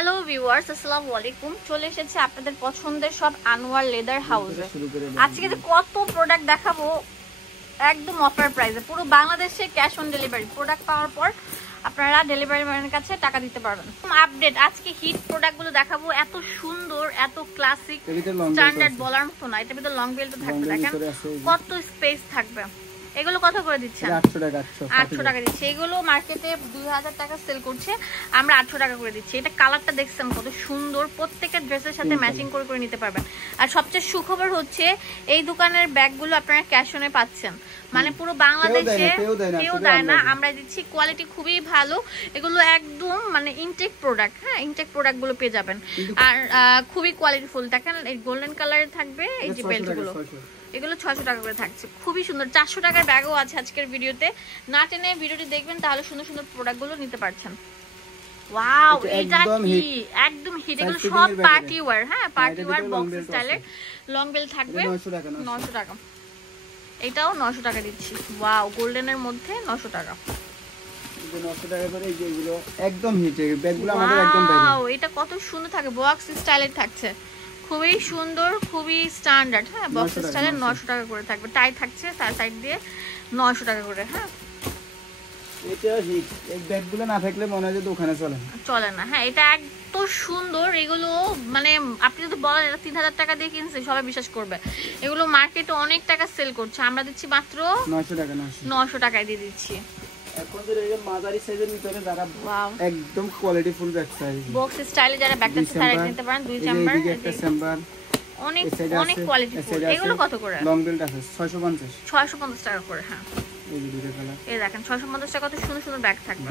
Hello viewers, আসসালামু আলাইকুম। চলে এসেছে আপনাদের পছন্দের সব আনোয়ার লেদার হাউসে। আজকে কত প্রোডাক্ট দেখাবো একদম অফার প্রাইসে। পুরো বাংলাদেশে ক্যাশ অন ডেলিভারি। প্রোডাক্ট পাওয়ার পর আপনারা ডেলিভারি ম্যানের কাছে টাকা দিতে পারবেন। আপডেট আজকে হিট প্রোডাক্টগুলো দেখাবো। এত সুন্দর, এত ক্লাসিক, স্ট্যান্ডার্ড বলার মতো না। এটার ভিতরে লং বেল্ট থাকবে, দেখেন কত স্পেস থাকবে। এগুলো কত করে দিচ্ছেন? 800 টাকা দিচ্ছি। এগুলো মার্কেটে 2000 টাকা সেল করছে, আমরা 800 টাকা করে দিচ্ছি। এটা কালারটা দেখছেন কত সুন্দর, প্রত্যেকটা ড্রেসের সাথে ম্যাচিং করে করে নিতে পারবেন। আর সবচেয়ে সুখবর হচ্ছে এই দোকানের ব্যাগগুলো আপনারা ক্যাশ অনে পাচ্ছেন, মানে পুরো বাংলাদেশে কেউ দেয় না, আমরা দিচ্ছি। কোয়ালিটি খুবই ভালো, এগুলো একদম মানে ইনটেক প্রোডাক্ট। হ্যাঁ, ইনটেক প্রোডাক্টগুলো পেয়ে যাবেন। আর খুবই কোয়ালিটিফুল। দেখেন এই গোল্ডেন কালারের থাকবে এই যে বেল্টগুলো, এগুলো 600 টাকা করে থাকছে। খুবই সুন্দর। 400 টাকার ব্যাগও আছে আজকের ভিডিওতে। না টেনে ভিডিওটি দেখবেন, তাহলে সুন্দর সুন্দর প্রোডাক্টগুলো নিতে পারছেন। ওয়াও, এটা কি একদম হিট। এগুলো সব পার্টি ওয়্যার। হ্যাঁ, পার্টি ওয়্যার বক্স স্টাইলের। লং বেল্ট থাকবে 900 টাকা। এটাও 900 টাকা দিচ্ছি। ওয়াও, গোল্ডেনের মধ্যে 900 টাকা। 900 টাকা করে এই যে এগুলো একদম হিট। এই ব্যাগগুলো আমাদের একদম বাইরে। ওয়াও, এটা কত সুন্দর থাকে, বক্স স্টাইলের থাকছে। খুবই সুন্দর, খুবই স্ট্যান্ডার্ড। হ্যাঁ, বক্স স্টাইলের 900 টাকা করে থাকবে। টাই থাকছে তার সাইড দিয়ে 900 টাকা করে। হ্যাঁ, এটা হিট। এই ব্যাগগুলো না থাকলে মনে হয় যে দোকানে চলে না। হ্যাঁ, এটা এত সুন্দর। এগুলো মানে আপনি যদি বলেন এটা 3000 টাকা দিয়ে কিনছে, সবাই বিশ্বাস করবে। এগুলো মার্কেটে অনেক টাকা সেল করছে, আমরা দিচ্ছি মাত্র 900 টাকা। 900 টাকায় দিয়ে দিচ্ছি। এখন যে এই মাঝারি সাইজের ভিতরে যারা একদম কোয়ালিটি ফুল ব্যাগ চাই, বক্স স্টাইলে যারা ব্যাগটা চাই নিতে পারেন। 2 চেম্বার, একটা চেম্বার, অনেক অনেক কোয়ালিটি ফুল। এগুলো কত করে? লং বেল্ট আছে 650 টাকা করে। হ্যাঁ, এই যে দুটো কালার। এই দেখেন 650 টাকা। কত সুন্দর সুন্দর ব্যাগ থাকবে।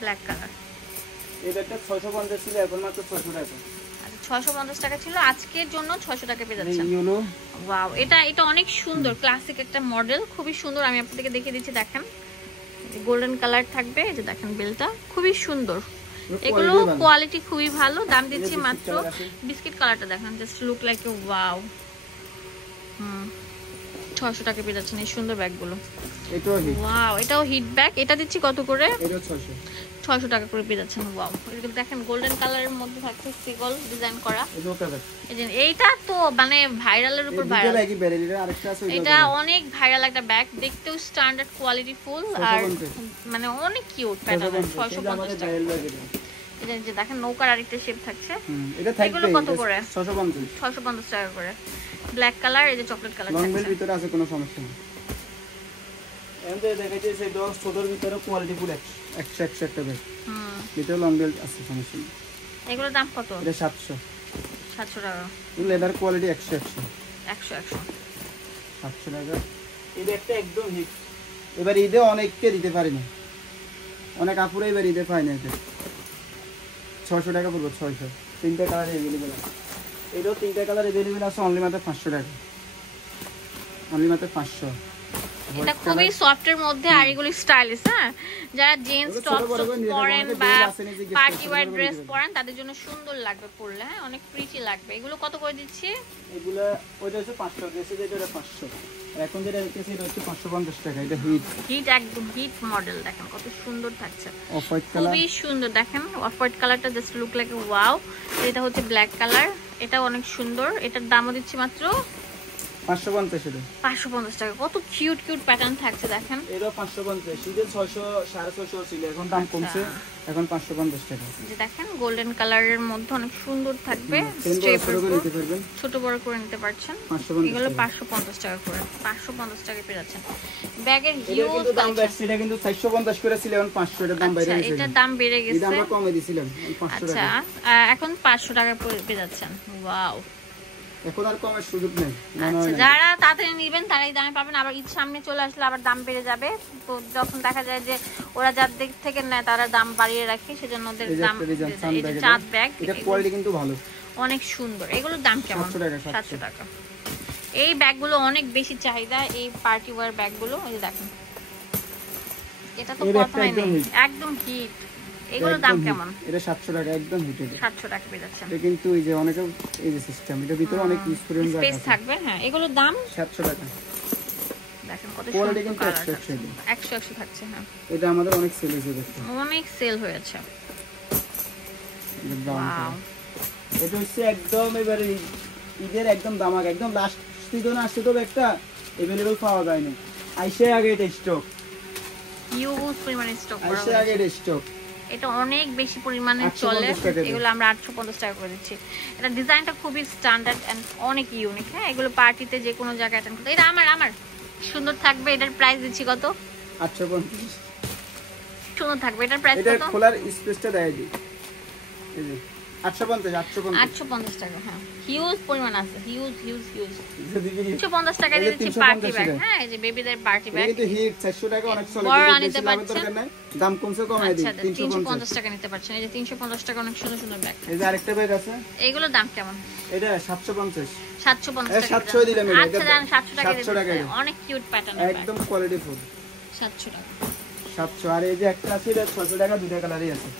Black colour. এই ব্যাগটা 650 ছিল, এখন মাত্র 600 টাকা। 650 টাকা ছিল, আজকের জন্য 600 টাকা পেয়ে যাচ্ছেন। ওয়াও, এটা অনেক সুন্দর, ক্লাসিক একটা মডেল, খুবই সুন্দর। আমি আপনাদেরকে দেখিয়ে দিচ্ছি। দেখেন গোল্ডেন কালার থাকবে, এই যে দেখেন বেলটা খুবই সুন্দর। এগুলো কোয়ালিটি খুবই ভালো। দাম দিচ্ছি মাত্র, বিস্কিট কালারটা দেখেন, just look like a wow. 600 টাকা পেয়ে যাচ্ছেন এই সুন্দর ব্যাগগুলো। ওয়াও, এটাও হিট ব্যাগ। এটা দিচ্ছি কত করে? 600 টাকা করে পেয়ে যাচ্ছেন। ওয়াও, এগুলো দেখেন গোল্ডেন কালারের মধ্যে থাকছে সিগল ডিজাইন করা। এইটা তো মানে ভাইরালের উপর ভাইরাল। এটা অনেক ভাইরাল একটা ব্যাগ, দেখতেও স্ট্যান্ডার্ড, কোয়ালিটি ফুল, আর মানে অনেক কিউট প্যাটার্ন। 650 টাকা। এই যে দেখেন নৌকার আরেকটা শেপ থাকছে। এগুলো কত করে? 650 টাকা করে। ব্ল্যাক কালার, এই যে চকলেট কালার থাকছে। লং বেল্ট ভিতরে আছে, কোনো সমস্যা নেই। এন্ড দেখাইতেছে এই ডস ছোটর ভিতরে কোয়ালিটি ফুল 100 একটা ব্যাগ। ভিতরে লং বেল্ট আছে, সমস্যা নেই। এগুলোর দাম কত? এটা 700 টাকা। লেদার কোয়ালিটি 100 700 টাকা। এই ব্যাগটা একদম হিট। এবার ঈদে অনেককে দিতে পারিনি, অনেক আপুরা এবার ঈদে পায় না। এটা 600 টাকা পড়বে। 600। তিনটা কালার अवेलेबल আছে। এটাও তিনটা কালার अवेलेबल আছে, অনলি মাত্র 500 টাকা। অনলি মাত্র 500। এটা খুবই সফটের মধ্যে, আর এগুলো স্টাইলিশ। হ্যাঁ, যারা জিন্স টপ পরেন বা পার্টি ওয়্যার ড্রেস পরেন, তাদের জন্য সুন্দর লাগবে পরলে। হ্যাঁ, অনেক প্রিটি লাগবে। এগুলো কত করে দিচ্ছি? এগুলো ওইটা হচ্ছে 500, ড্রেসে যেটা 500, এখন যেটা রেখেছি এটা হচ্ছে 550 টাকা। এটা হিট একদম হিট মডেল। দেখেন কত সুন্দর থাকছে, অফ হোয়াইট কালার, খুবই সুন্দর। দেখেন অফ হোয়াইট কালারটা জাস্ট লুক লাইক ওয়াও। এটা হচ্ছে ব্ল্যাক কালার, এটাও অনেক সুন্দর। এটার দামও দিচ্ছি মাত্র 550 টাকা। কত কিউট কিউট প্যাটার্ন থাকছে দেখেন। এটা 550, সিজন 600 650 ছিল, এখন দাম কমছে, এখন 550 টাকা। যে দেখেন গোল্ডেন কালারের মধ্যে অনেক সুন্দর থাকবে, ছোট বড় করে নিতে পারছেন। এগুলো 550 টাকা করে। 550 টাকা পেয়ে যাচ্ছেন। ব্যাগের হিউজ দাম বেশি, এটা কিন্তু 450 করে ছিল, এখন 500 এর দাম বেড়ে গেছে। এটা দাম বেড়ে গেছে, এটা আমরা কমে দিছিলাম 500 টাকা। আচ্ছা, এখন 500 টাকা পেয়ে যাচ্ছেন। ওয়াও, এখন আর কমের সুযোগ নেই। আচ্ছা, যারা তাড়াতাড়ি নেবেন তারাই দামে পাবেন। আবার ঈদ সামনে চলে আসলে আবার দাম বেড়ে যাবে। তো যখন দেখা যায় যে ওরা যার দিক থেকে নেয় তারা দাম বাড়িয়ে রাখে, সেজন্য ওদের দাম। এই যে চাঁদ ব্যাগ, এটা কোয়ালিটি কিন্তু ভালো, অনেক সুন্দর। এগুলোর দাম কেমন? 700 টাকা। এই ব্যাগগুলো অনেক বেশি চাহিদা, এই পার্টি ওয়্যার ব্যাগগুলো। এই যে দেখেন, এটা তো কথাই নেই, একদম হিট। এগুলোর দাম কেমন? এটা 700 টাকা, একদম হিট। 700 টাকা পেয়ে যাচ্ছেন। এটা কিন্তু এই যে অনেক এই যে সিস্টেম, এটা ভিতরে অনেক স্পেস থাকবে। হ্যাঁ, এগুলোর দাম 700 টাকা। দেখেন কত কোয়ালিটি সুন্দর কিন্তু কালার। 100 থাকছে। হ্যাঁ, এটা আমাদের অনেক সেল হয়েছে, অনেক সেল হয়েছে। Wow. এটা হচ্ছে একদম এবারে ঈদের একদম দামাক, একদম লাস্ট সিজন আসছে তো একটা अवेलेबल পাওয়া যায় না, আইসে আগে এটা স্টক, হিউজ পরিমাণে স্টক করা আইসে আগে এটা স্টক। এটা অনেক বেশি পরিমাণে চলে, এগুলো আমরা 850 টাকা করে দিচ্ছি। এটা ডিজাইনটা খুবই স্ট্যান্ডার্ড এন্ড অনেক ইউনিক। হ্যাঁ, এগুলো পার্টিতে যে কোনো জায়গায় অ্যাটেন্ড করতে, এটা আমার সুন্দর থাকবে। এটার প্রাইস দিচ্ছি কত? 850। সুন্দর থাকবে, এটার প্রাইস কত? এটা খোলার স্পেসটা দেয় দিই, এই যে 850 টাকা। হ্যাঁ, হিউজ পরিমাণ আছে, হিউজ 850 টাকা দিয়ে দিচ্ছি পার্টি ব্যাগ। হ্যাঁ, এই যে বেবিদের পার্টি ব্যাগ, এটা হিট 400 টাকা অনেক চলে, বড় আনিতে পারছেন, দাম কমছে কমায় দিই, 350 টাকা নিতে পারছেন। এই যে 350 টাকা অনেক সুন্দর সুন্দর ব্যাগ। এই যে আরেকটা ব্যাগ আছে, এইগুলোর দাম কেমন? এটা 750 টাকা। 700 দিলাম এটা। আচ্ছা জান, 700 টাকা দিতে অনেক কিউট প্যাটার্ন, একদম কোয়ালিটি ফুল। 700 টাকা। 700। আর এই যে একটা আছে এটা 600 টাকা, দুইটা কালারই আছে,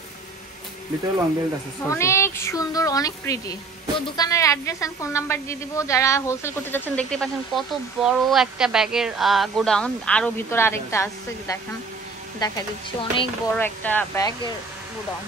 ভিতরে লং বেল্ট আছে, অনেক সুন্দর, অনেক প্রিটি। তো দোকানের অ্যাড্রেস এন্ড ফোন নাম্বার দিয়ে দিব। যারা হোলসেল করতে যাচ্ছেন, দেখতে পাচ্ছেন কত বড় একটা ব্যাগের গোডাউন, আরো ভিতরে আরেকটা আসছে, দেখেন দেখা দিচ্ছি, অনেক বড় একটা ব্যাগের গোডাউন।